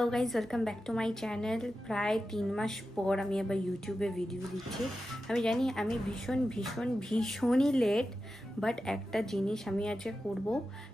Hello guys, welcome back to my channel. প্রায় 3 মাস পর আমি আবার ইউটিউবে ভিডিও দিচ্ছি। আমি জানি আমি ভীষণই লেট, বাট একটা জিনিস আমি আজকে করব,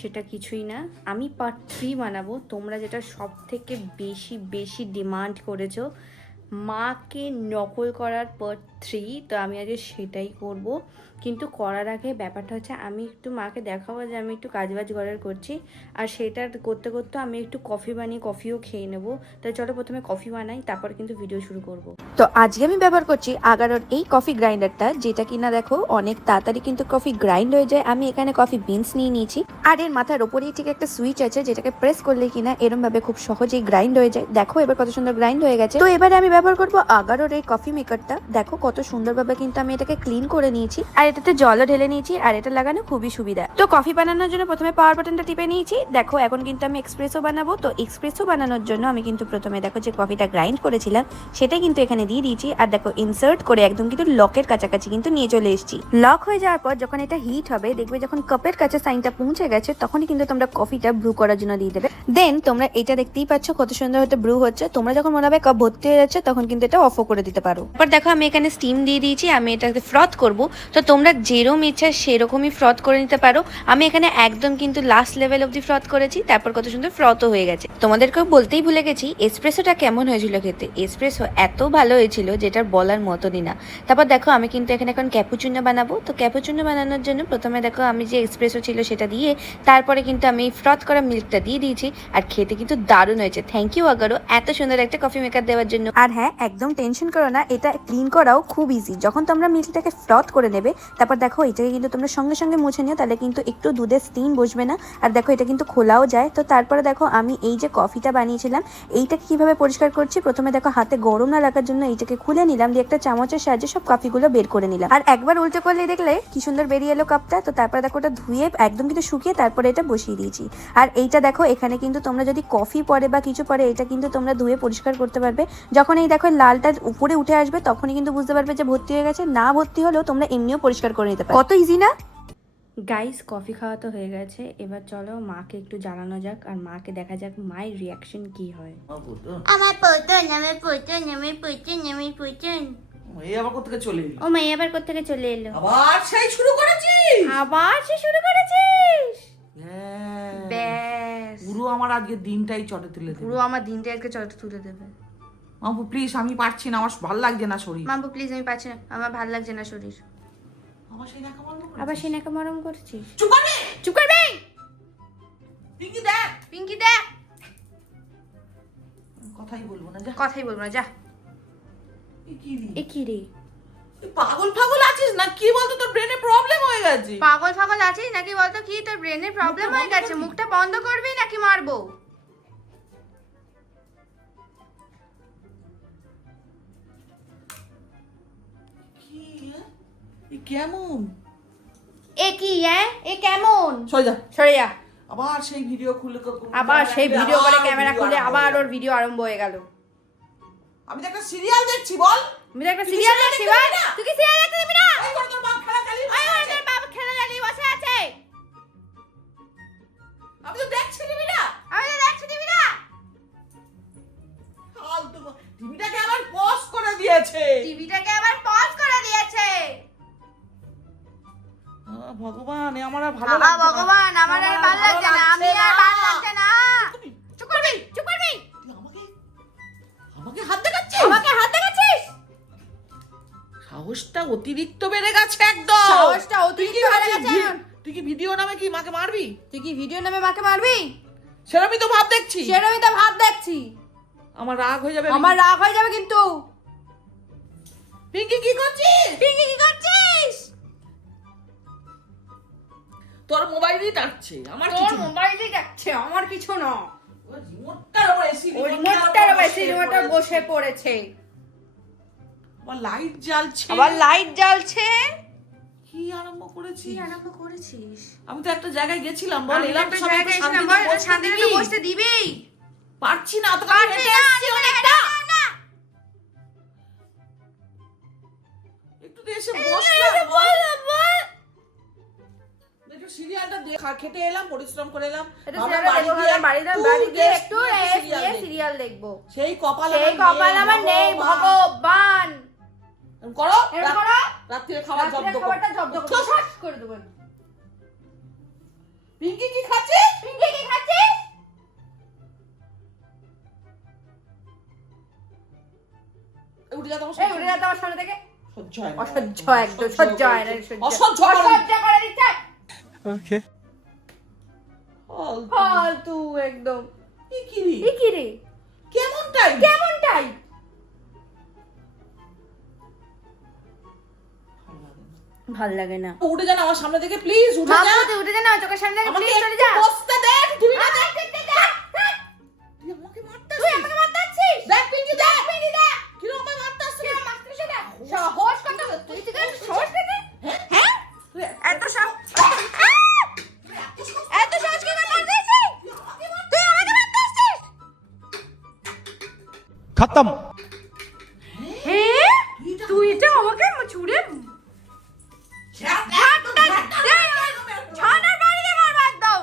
সেটা কিছুই না, আমি পার্ট 3 বানাবো। তোমরা যেটা সব থেকে বেশি ডিমান্ড করেছো, মাকে নকল করার পার্ট 3, তো আমি আজকে সেটাই করব। কিন্তু করার আগে ব্যাপারটা হচ্ছে আমি একটু মাকে দেখাবো যে আমি একটু কাজবাজ ঘরের করছি, আর সেটা করতে করতে আমি একটু কফি বানিয়ে কফিও খেয়ে নেবো। তাই চলো প্রথমে কফি বানাই, তারপর কিন্তু ভিডিও শুরু করব। তো আজকে আমি ব্যবহার করছি আগারোর এই কফি গ্রাইন্ডারটা, যেটা কিনা দেখো অনেক তাড়াতাড়ি কিন্তু কফি গ্রাইন্ড হয়ে যায়। আমি এখানে কফি বিনস নিয়ে নিয়েছি, আর এর মাথার ওপরেই ঠিক একটা সুইচ আছে, যেটাকে প্রেস করলে কিনা এরম ভাবে খুব সহজেই গ্রাইন্ড হয়ে যায়। দেখো এবার কত সুন্দর গ্রাইন্ড হয়ে গেছে। তো এবারে আমি ব্যবহার করবো আগারোর এই কফি মেকারটা। দেখো কত সুন্দরভাবে কিন্তু আমি এটাকে ক্লিন করে নিয়েছি, আর এটাতে জলও ঢেলে নিয়েছি, আর এটা লাগানো খুবই সুবিধা। তো কফি বানানোর জন্য প্রথমে পাওয়ার বাটনটা টিপে নিয়েছি। দেখো এখন কিন্তু আমি এক্সপ্রেসও বানাবো। তো এক্সপ্রেসও বানানোর জন্য আমি কিন্তু প্রথমে দেখো যে কফিটা গ্রাইন্ড করেছিলাম সেটা কিন্তু এখানে দিয়ে দিয়েছি, আর দেখো ইনসার্ট করে একদম কিন্তু লকের কাছাকাছি কিন্তু নিয়ে চলে এসেছি। লক হয়ে যাওয়ার পর যখন এটা হিট হবে, দেখবে যখন কাপের কাছে সাইনটা পৌঁছে গেছে, তখনই কিন্তু তোমরা কফিটা ব্রু করার জন্য দিয়ে দেবে। দেন তোমরা এটা দেখতেই পাচ্ছ কত সুন্দর হতে ব্রু হচ্ছে। তোমরা যখন মনে হবে কাপ ভর্তি হয়ে যাচ্ছে, তখন কিন্তু এটা অফও করে দিতে পারো। এবার দেখো আমি এখানে স্টিম দিয়ে দিয়েছি, আমি এটাকে ফ্রথ করব। তো তোমরা যেরকম ইচ্ছা সেরকমই ফ্রথ করে নিতে পারো। আমি এখানে একদম কিন্তু লাস্ট লেভেল অবধি ফ্রথ করেছি, তারপর কত সুন্দর ফ্রথও হয়ে গেছে। তোমাদেরকেও বলতেই ভুলে গেছি, এসপ্রেসোটা কেমন হয়েছিল খেতে। এসপ্রেসো এত ভালো হয়েছিল যেটার বলার মতনই না। তারপর দেখো আমি কিন্তু এখানে এখন ক্যাপুচিনো বানাবো। তো ক্যাপুচিনো বানানোর জন্য প্রথমে দেখো আমি যে এসপ্রেসো ছিল সেটা দিয়ে, তারপরে কিন্তু আমি ফ্রথ করা মিল্কটা দিয়ে দিয়েছি, আর খেতে কিন্তু দারুণ হয়েছে। থ্যাংক ইউ আগারো এত সুন্দর একটা কফি মেকার দেওয়ার জন্য। আর হ্যাঁ, একদম টেনশন করো না, এটা ক্লিন করাও খুব ইজি। যখন তোমরা মিল্কটাকে ফ্রথ করে নেবে, তারপর দেখো এটাকে কিন্তু তোমরা সঙ্গে সঙ্গে মুছে নিও, তাহলে কিন্তু একটু দুধের স্টিম বসবে না। আর দেখো এটা কিন্তু খোলাও যায়। তো তারপরে দেখো আমি এই যে কফিটা বানিয়েছিলাম, এইটাকে কিভাবে পরিষ্কার করছি, প্রথমে দেখো হাতে গরম না লাগার জন্য এইটাকে খুলে নিলাম, দিয়ে একটা চামচের সাহায্যে সব কফিগুলো বের করে নিলাম। আর একবার উল্টো করলে দেখলে কি সুন্দর বেরিয়ে এলো কাপটা। তো তারপরে দেখো ওটা ধুয়ে একদম কিন্তু শুকিয়ে তারপরে এটা বসিয়ে দিয়েছি। আর এইটা দেখো এখানে কিন্তু তোমরা যদি কফি পরে বা কিছু পরে, এটা কিন্তু তোমরা ধুয়ে পরিষ্কার করতে পারবে। যখন এই দেখো লালটা উপরে উঠে আসবে, তখনই কিন্তু বুঝতে পারবে যে ভর্তি হয়ে গেছে। না ভর্তি হলেও তোমরা এমনিও পরিষ্কার করে নিতে পারো। কত ইজি না গাইস। কফি খাওয়া তো হয়ে গেছে, এবার চলো মাকে একটু জ্বালানো যাক, আর মাকে দেখা যাক মায়ের রিয়াকশন কি হয়। আমার পতন আমার পতন আমার পতন আমার পতন। এই আবার কোথা চলে এলো? ও মাই আবার কোত্থেকে চলে এলো? আবার সেই শুরু করেছিস? আবার সে শুরু করেছিস? হ্যাঁ, ব্যাস, পুরো আমার আজকে দিনটাই চটে তুলে দেবে। পুরো আমার দিনটা আজকে চট তুলে দেবে। মাম্পু প্লিজ, আমি পারছি না, আমার ভালো লাগছে না শরীর। মাম্পু প্লিজ, আমি পাচ্ছি না, আমার ভালো লাগছে না শরীর। আবার সেই নাকা মরম করেছিস? আবার সে নাকে মরম করছিস? চুপ করবি? চুপ করবে। পিঙ্কি দেখ, পিঙ্কি দেখ। কথাই বলবো না, যা। কথাই বলবো না, যা। এ কি রে? এ কি রে? তুই পাগল ফাগল আছিস না কি বলতো? তোর ব্রেনে প্রবলেম হয়ে গেছে। পাগল ফাগল আছিস নাকি বলতো? কি তোর ব্রেনের প্রবলেম হয়ে গেছে? মুখটা বন্ধ করবি নাকি মারবো? কি এ কেমন? এ কি এ কেমন? সরে যা। সরে যা। আবার সেই ভিডিও খুলে আবার সেই ভিডিও করে ক্যামেরা খুলে আরম্ভ আবার হয়ে ওর ভিডিও আরম্ভ হয়ে গেল। আমি তো একটা সিরিয়াল দেখছি, বল। আমি তো একটা তুই কি সিরিয়াল serial দেখছি দেখতে ভাই। দিবি না? তুই কি সিরিয়াল দেখতে দিবি না? এই করে তোর বাপ খেলা চালিয়ে ওই বসে আছে। ওদের বাবা খেলা জ্বালিয়ে বসে আছে। আমি তো দেখছি দিবি না। আমি তো দেখছি দিবি না। ফালতু টিভিটাকে আবার পজ করে দিয়েছে। টিভিটাকে আবার পজ করে দিয়েছে। ভগবান, এ আমার আর ভালো বাবা লাগছে না। ভগবান, আমার আর ভালো লাগছে না, আমি আর ভালো লাগছে না। চুপ করবি, চুপ করবি। তুই আমাকে হাত দেখাচ্ছিস? আমাকে হাত দেখাচ্ছিস? সাহসটা অতিরিক্ত বেড়ে গেছে একদম। সাহসটা অতিরিক্ত তুই কি বেড়ে গেছে। ভাবছিস? তুই কি ভিডিও নামে কি মাকে মারবি? তুই কি ভিডিও নামে মাকে মারবি? সেরকমই তো ভাব দেখছি। সেরকমই তো ভাব দেখছি। আমার রাগ হয়ে যাবে। আমার রাগ হয়ে যাবে কিন্তু। পিঙ্কি কি করছিস? পিঙ্কি কি করছিস? তোর মোবাইলই টাকছে, আমার তোর কিছু না। মোবাইলই যাচ্ছে, আমার কিছু না। ও রিমোটটার উপর এসি, ওই রিমোটটার বেশি রিমোটে বসে পড়েছে। আবার লাইট জ্বালছে। আবার লাইট জ্বলছে। কি আরম্ভ করেছিস? কি আরম্ভ করেছিস? আমি তো একটা জায়গায় গেছিলাম, বল। আমি এলাম একটা সবাই জায়গায় শান্তিতে এসেছিলাম, বল, বসতে শান্তিতে দিবি? বসতে দিবি? পারছি না, অত পারছি না, অনেকটা। একটু তো এসে বস না, বল। একটু সিরিয়ালটা খেটে এলাম, পরিশ্রম করে এলাম, এটা ভাবলাম সিরিয়াল দেখবো, ভাবলাম বাড়ি গিয়ে একটু সিরিয়াল দেখবো। সেই কপাল আমার নেই ভগবান। করো এরকম করো, রাত্রিরে খাবার জব্দ করো। খাবারটা জব্দ করো, ঠাস করে দেবো। পিঙ্কি কি খাচ্ছিস? উঠে যা তোমার এই উঠে যাতে আমার সামনে থেকে। সহ্য হয় না। অসহ্য, একদম সহ্য হয় না, অসহ্য করে দিচ্ছে। Okay. ফালতু একদম। কি রে? এ কি রে? কেমন টাইম? ভাল লাগে না। উঠে যা না আমার সামনে থেকে, প্লিজ উঠে যা। মামা তুই উঠে যা না, চোখের সামনে থেকে, আমাকে প্লিজ চলে যা। একটু বসতে দে, টিভিটা দেখ। তুই আমাকে মারতাছিস? তুই আমাকে মারতাছিস? দেখ পিঙ্কি দেখ। কি রে আমাকে মারতাছিস? সাহস কত? তুই থেকে সাহস পেতে? হ্যাঁ? এত সাহস কি করে মারতেছিস? তুই আমাকে মারতেছিস? खत्म. হ্যাঁ? তুই এটা আমাকে ছুড়ে ছানার বাড়ি দিয়ে মারবা একদম।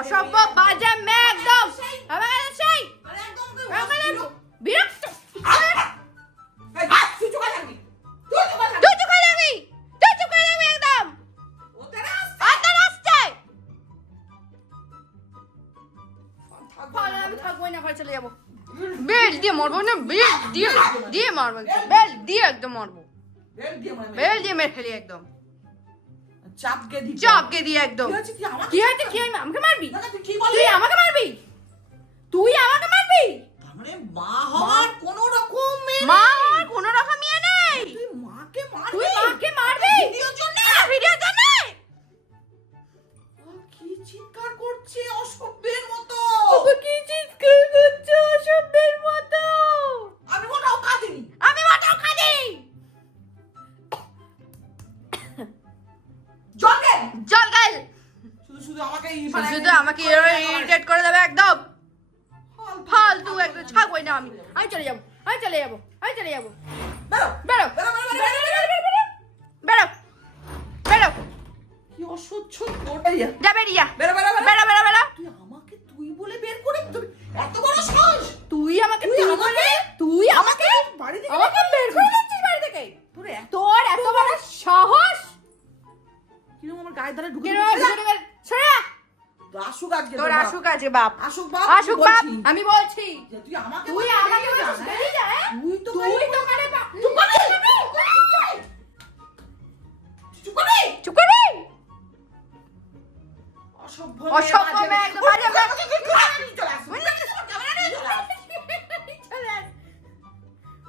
অসভ্য বাজে মেয়ে একদম। আমার কাছে সেই বিরক্ত। তুই চুপ করে থাকবি একদম। আত্মার আসছে। আমি থাকবোই না, ঘরে চলে যাবো। বেল দিয়ে মারবো না, বেল দিয়ে মারবো একদম। বেল দিয়ে একদম মারবো, বেল দিয়ে মেরে ফেলি একদম, চাপকে দিয়ে একদম। কি হয়েছে? কি আমাকে মারবি? তুই আমাকে মারবি? মানে মা হওয়ার কোনো রকম মা আমার কোনো রকম ইয়ে নেই। তুই মাকে তুই মাকে মারবি? ভিডিওর জন্য? ভিডিওর জন্য? কি চিৎকার করছে অসভ্যের মতো। কি চিৎকার করছো অসভ্যের মতো? আমি মোটাও কাঁদিনি। জল গাল। শুধু আমাকে শুধু আমাকে ইরিটেট করে দেবে একদম। ফালতু একদম, ছাগই না আমি। আমি চলে যাবো। বেরো বেরো বেরো বেরো বেরো বেরো বেরো। কি অসহ্য তোটাই। যা বেরিয়া। বেরো বেরো বেরো বেরো। তুই আমাকে তুই বলে বের করে তুই এত বড় সাহস। তুই আমাকে বাড়ি থেকে আমাকে বের করে দিচ্ছিস বাড়ি থেকে? তোর তোর এত বড় সাহস? কিরকম আমার গায়ে ধারে ঢুকে সরা। আসুক আজকে তোর আসুক আছে বাপ। আসুক বাপ আসুক বাপ, আমি বলছি। যে তুই আমাকে তুই বলে আমাকে বেরিয়ে যা, বলছিস বেরিয়ে যা, হ্যাঁ? তুই তো তুই তো মানে চুপ করে চুপ করে। অসভ্য অসভ্য মেয়ে একদম বাজে মেয়ে। চলে আস চলে আস।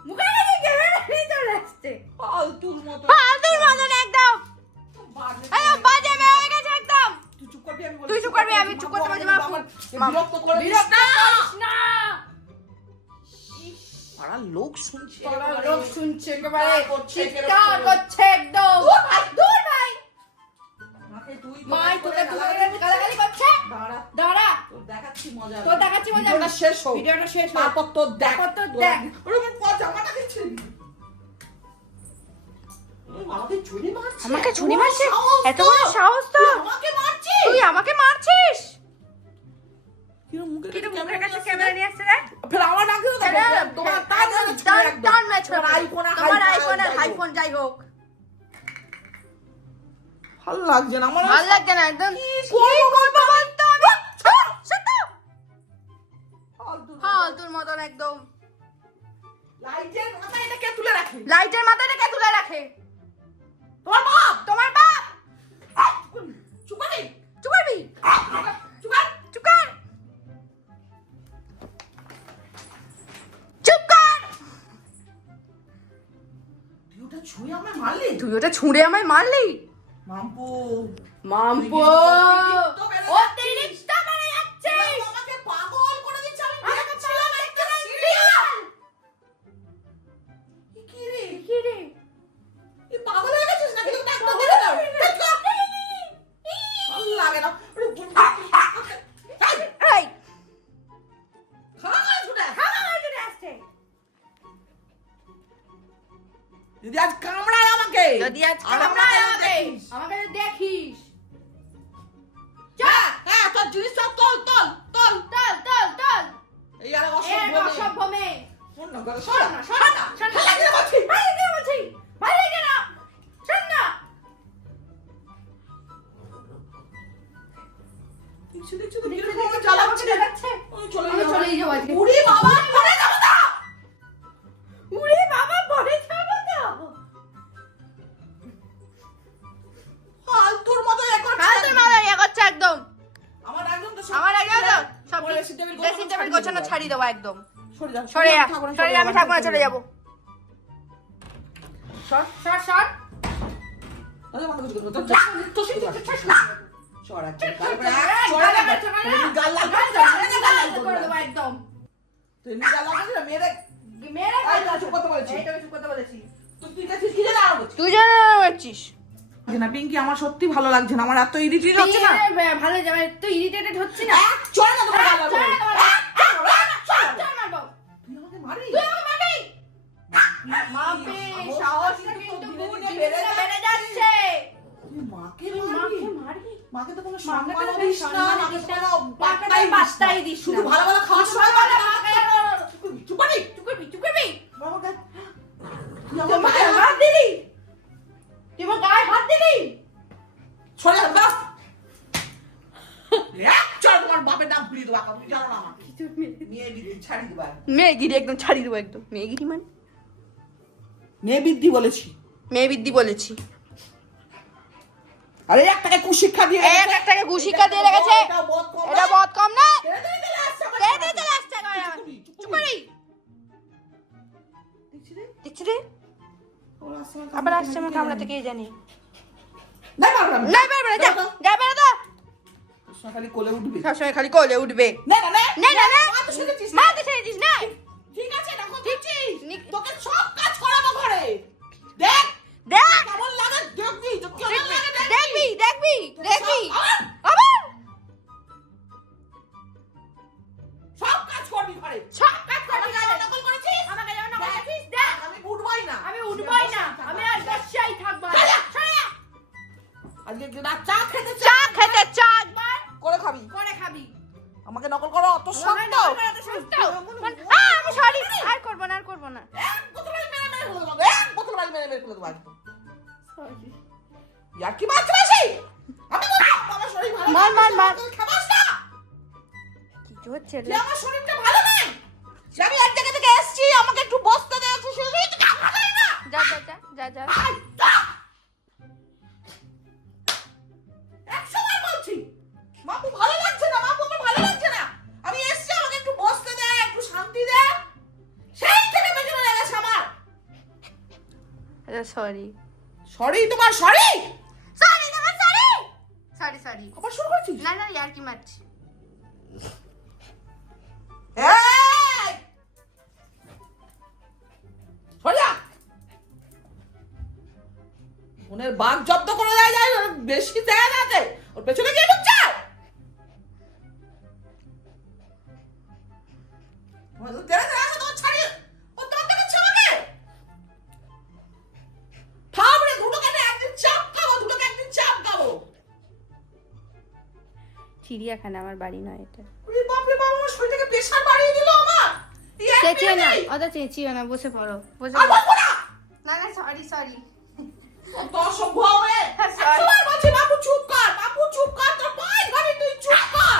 মুখে লেগে ক্যামেরা নিয়ে চলে আসছে। ফালতুর মতো ফালতুর মতন একদম। একদম বাজে মেয়ে হয়ে গেছে একদম। তুই চুপ করবি আমি তুই চুপ করবি, আমি চুপ করতে বলছি। বিরক্ত করে বিরক্ত করিস না। পাড়ার লোক শুনছে পাড়ার লোক শুনছে একেবারে, করছে, চিৎকার করছে একদম। দূর ভাই। আমাকে তুই মাই তোকে গালাগালি করছে। দাঁড়া, তোর দেখাচ্ছি মজা ভিডিওটা শেষ হোক ভিডিওটা শেষ হোক। তারপর তোর দেখ তারপর তোর দেখ। ওরে আমার পা জামাটা দিচ্ছে আমাকে ছুরি মারছে এত বড় সাহস তো? আমাকে মারছে তুই আমাকে মারছিস? কিরম মুখের কিন্তু মুখের কাছে ক্যামেরা নিয়ে আসছে রে। ফের আমার নাক দিয়ে তোমার তার টান ম্যাচ হবে। তোমার আইফোন আর আইফোন যাই হোক। ভালো লাগছে না আমার ভালো লাগছে না একদম। কি করবো বলতো আমি? ফালতুর মতন একদম। লাইটের মাথায় এটা কে তুলে রাখে লাইটের মাথাটা কে তুলে রাখে? তোমার বাপ তোমার বাপ। চুপ করে চুপ করবি? চুপ কর চুপ কর। চুপ কর। তুই ওটা ছুঁয়ে আমায় মারলি তুই ওটা ছুঁড়ে আমায় মারলি? মাম্পু মাম্পো অতিরিক্ত বেড়ে অতিরিক্ত বেড়ে যাচ্ছে। আমাকে পাগল করে দিচ্ছে আমি দেখছিলাম একটা সিরিয়াল কি রে এই পাগল হয়ে গেছিস নাকি তুই ডাক্তার দেখে দাও ভালো লাগে না এই খাওয়া ছুটে খাওয়া চলে আসছে। যদি আজ কামড়ায় আমাকে আমাকে যদি আজকে আর কামড়ায় আমাকে আমাকে, দেখিস। আমাকে দেখিস। হ্যাঁ হ্যাঁ তোর জিনিস সব তোল তোল তোল চল চল চল। এই আর এ অসভ্য মেয়ে। অসভ্য মেয়ে। শোন না করে শোন না, শোন না, শোন না। ভালো লাগে না বলছি। ভালো লাগে না বলছি, ভালো লাগে না। শোন না। দেখছি দেখছি তো দেখছি, কিরকম দেখছি, জ্বালাচ্ছে। জ্বালাচ্ছে। আমি চলে আমি যাবো। চলেই যাবো আজকে। উড়ি বাবা মরে যাবো না। উড়ে বাবা পড়ে যাবো তো। ফালতুর মতো এ করছিস। কাল তোর মাথা ইয়ে করছে একদম। আমার একদম তো আমার একদম সব আমার dressing table ড্রেসিং টেবিল গোছানো ছাড়িয়ে দেবো একদম। সরে যা সরে যা, ঠাকুর, সরে যা, আমি ঠাকুমা চলে যাবো। সর সর সর। আরে মাথা কিছু করবে তো যা তো সেই সর একদম সরে যা গাল লাল করে যা গাল লাল করে দেবো একদম। তুই গাল লাল করে মেরে মেরে এই তো চুপ করতে বলেছি। এই তো চুপ করতে বলেছি। তুই কাছিস কি জানা করছিস তুই জানো না করছিস। না পিঙ্কি আমার সত্যি ভালো লাগছে না আমার এত ইরিটেট হচ্ছে না ভালো যাবে, তুই ইরিটেটেড হচ্ছিস না। চল না তোমার গাল লাল করে চল মারবো। তুই আমাকে মারি তুই আমাকে মারবি। মাপে সাহসটা কিন্তু বেড়ে যাচ্ছে। তুই মাকে তুই মারবি মাকে মারবি। মাকে তো কোনো মাকে সম্মান তো দিস না সম্মান মাকে দিস তো না, কোনো মাকে তো পাত্তাই পাত্তাই দিস না। শুধু ভালো ভালো খাওয়ার সময় ভালো মাকে মাকে- চুপ করি চুপ করবি, চুপ করবি। বাবা গায়ে তুই তুই আমার আমার গায়ে গায়ে হাত হাত দিলি। তুই আমার গায়ে হাত দিলি। সরে যা বাস চল তোমার বাপের নাম ভুলিয়ে দেবো তুমি জানো না আমাকে মেয়ে বিদ্যি ছাড়ি দেবো মেয়েগিরি একদম ছাড়িয়ে দেবো একদম। মেয়েগিরি মানে মেয়ে বিদ্যি বলেছি মেয়ে বিদ্যি বলেছি। আরে একটাকে কুশিক্ষা দিয়ে একটাকে ঘুষিকা দিয়ে রেখেছে। এটা বহুত কম না। দে দে চলে আসছে চুপ করি। দেখছি রে আবার আসছে আমার কামড়াতে, কে জানে। নাই পারবো না না পারবে না, যা যা বেরো তো। খালি কোলে উঠবি সবসময় খালি কোলে উঠবে। না না না না না না, মা তো শুনেছিস মা তো ছেড়েছিস না। ঠিক আছে দেখো দেখছিস নি- তোকে সব কাজ করাবো ঘরে দেখ দেখ কেমন লাগে দেখবি তো কেমন লাগে দেখবি দেখবি দেখবি আবার আবার সব কাজ করবি ঘরে সব কাজ করবি আমাকে ঘরে। নকল করেছিস আমাকে যেমন নকল করেছিস, দেখ। আমি উঠবই না আমি উঠবই না, আমি আর বসেই থাকবো। সরে যা। আজকে রাত চা খেতে চা খেতে চা একবার করে খাবি করে খাবি। আমাকে নকল করো অত আমাকে শক্ত নকল করা তো সস্তা। আমি সরি, আর করবো না, আর করবো না। এক বোতল বাড়ি মেরে মেরে ফেলে দেবো এক বোতল বাড়ি মেরে মেরে ফেলে দেবো একদম ইয়ার কি মাছ বেশি আমি বলবো আমার শরীর ভালো মার, মার, মার। তুই খাবাস না কিছু হচ্ছে যে আমার শরীরটা ভালো নাই যে আমি এক জায়গা থেকে এসেছি আমাকে একটু বসতে দে একটু শুয়ে তুই খাওয়া যায় না যা যা যা যা যা। আই, যা। একশোবার বলছি মাপু ভালো লাগছে না মাপু আমার ভালো লাগছে না আমি এসেছি আমাকে একটু বসতে দে একটু শান্তি দে সেই থেকে পেছনে লেগেছে আমার সরি সরি তোমার সরি সরি তোমার সরি সরি সরি। আবার শুরু করছিস না না ইয়ার কি মারছি। এই সরে যা মনের বাঘ জব্দ করে দেয় যায় ওর বেশি দেয় না দে ওর পেছনে গিয়ে ঢুকছে তেরে তেরে আসে তোমার ছাড়িয়ে ও তোমার দেখাচ্ছে আমাকে থামরে দুটোকে একদিন চাপ খাবো দুটোকে একদিন চাপ খাবো চিড়িয়াখানা আমার বাড়ি নয় এটা। ওরে বাপ রে বাপ আমার শরীরটাকে প্রেসার বাড়িয়ে দিল আমার এই এক চেঁচিও না, মিনিটেই। অত চেঁচিও না, বসে পড়ো বসে আর পড়ো। বলবো না না না সরি সরি। কত অসভ্য হবে হ্যাঁ, sorry. একশোবার বলছি বাপু চুপ কর তোর পায়ে ধরে তুই চুপ কর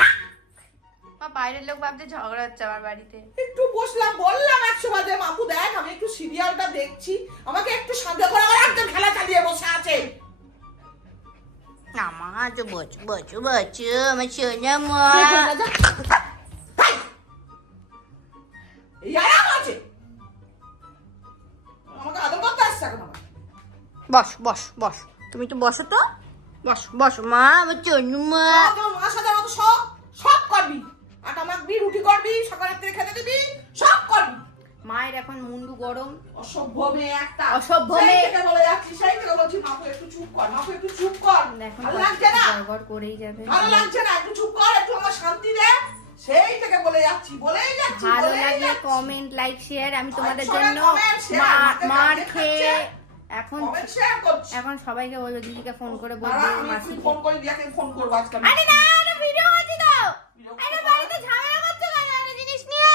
মা বাইরের লোক ভাবছে ঝগড়া হচ্ছে আমার বাড়িতে। একটু বসলাম বললাম 100 বাজে বাপু দেখ আমি একটু সিরিয়ালটা দেখছি আমাকে একটু শান্ত করে আমার একজন খেলা চালিয়ে বসে আছে আমার তো বচু বচু বচু আমার সোনা মা এই আরাম আছে আমাকে আদর করতে আসছে এখন আমার বস বস বস, তুমি তো বসো তো, বস বস মা আমার চনু মা। তোর মার সাথে আমাকে সব করবি আটা মাখবি রুটি করবি সকালের থেকে খেতে দিবি সব করবি মায়ের এখন মুন্ডু গরম। অসভ্য মেয়ে একটা অসভ্য সেই মেয়ে। থেকে বলে যাচ্ছি সেই থেকে বলছি মাপু একটু চুপ কর মাপু একটু চুপ কর এখন ভালো লাগছে না গড়গড় করেই যাবে। ভালো লাগছে না একটু চুপ কর একটু আমার শান্তি দে সেই থেকে বলেই যাচ্ছি ভালো বলেই লাগলে যাচ্ছি। Comment like share. আমি তোমাদের ছড়া জন্য comment, share, আমাকে মার কাকে খেয়ে খাচ্ছে? এখন কমেন্ট শেয়ার করছি। এখন সবাইকে বলবো, দিদিকে ফোন করে দাঁড়া, বলবো, আমি মাসিকে। ফোন করে দিয়াকে ফোন করবো আজকে আমি। আরে না, এটা ভিডিও করছি তো। বিরক্ত আরে করে। বাড়িতে ঝামেলা করছো কেন একটা জিনিস নিয়ে?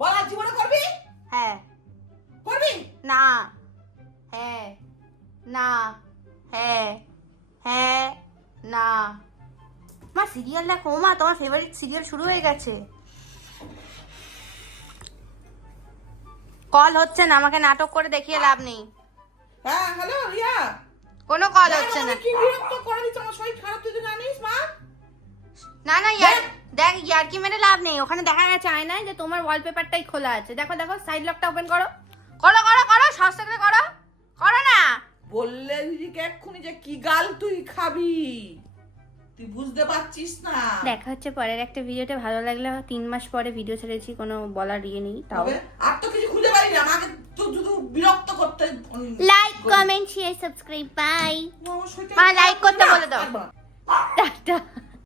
বল আজ জীবনে করবি? হ্যাঁ, করবি? না, হ্যাঁ, না, হ্যাঁ, হ্যাঁ, না। মা সিরিয়াল দেখো মা, তোমার ফেভারিট সিরিয়াল শুরু হয়ে গেছে। কল হচ্ছে না, আমাকে নাটক করে দেখিয়ে লাভ নেই। হ্যাঁ, হ্যালো রিয়া। কোনো কল হচ্ছে না। কি বিরক্ত করে দিচ্ছে, আমার শরীর খারাপ, তুই তো জানিস মা। না না ইয়ার, দেখ ইয়ার্কি মেরে লাভ নেই। ওখানে দেখা গেছে আয়নায় যে তোমার ওয়ালপেপারটাই খোলা আছে। দেখো দেখো, সাইড লকটা ওপেন করো, করো করো করো, সাহস করে করো, করো না। বললে দিদিকে এক্ষুনি যে কি গাল তুই খাবি, তুই বুঝতে পারছিস না। দেখা হচ্ছে পরের একটা ভিডিওতে। ভালো লাগলে 3 মাস পরে ভিডিও ছেড়েছি, কোনো বলার ইয়ে নেই তাও। তবে আর তো কিছু খুঁজে পাই না, আমাকে তো শুধু বিরক্ত করতে। Like comment share subscribe bye. আমার শরীরটা মা, like করতে বলে দাও। একবার। টাটা।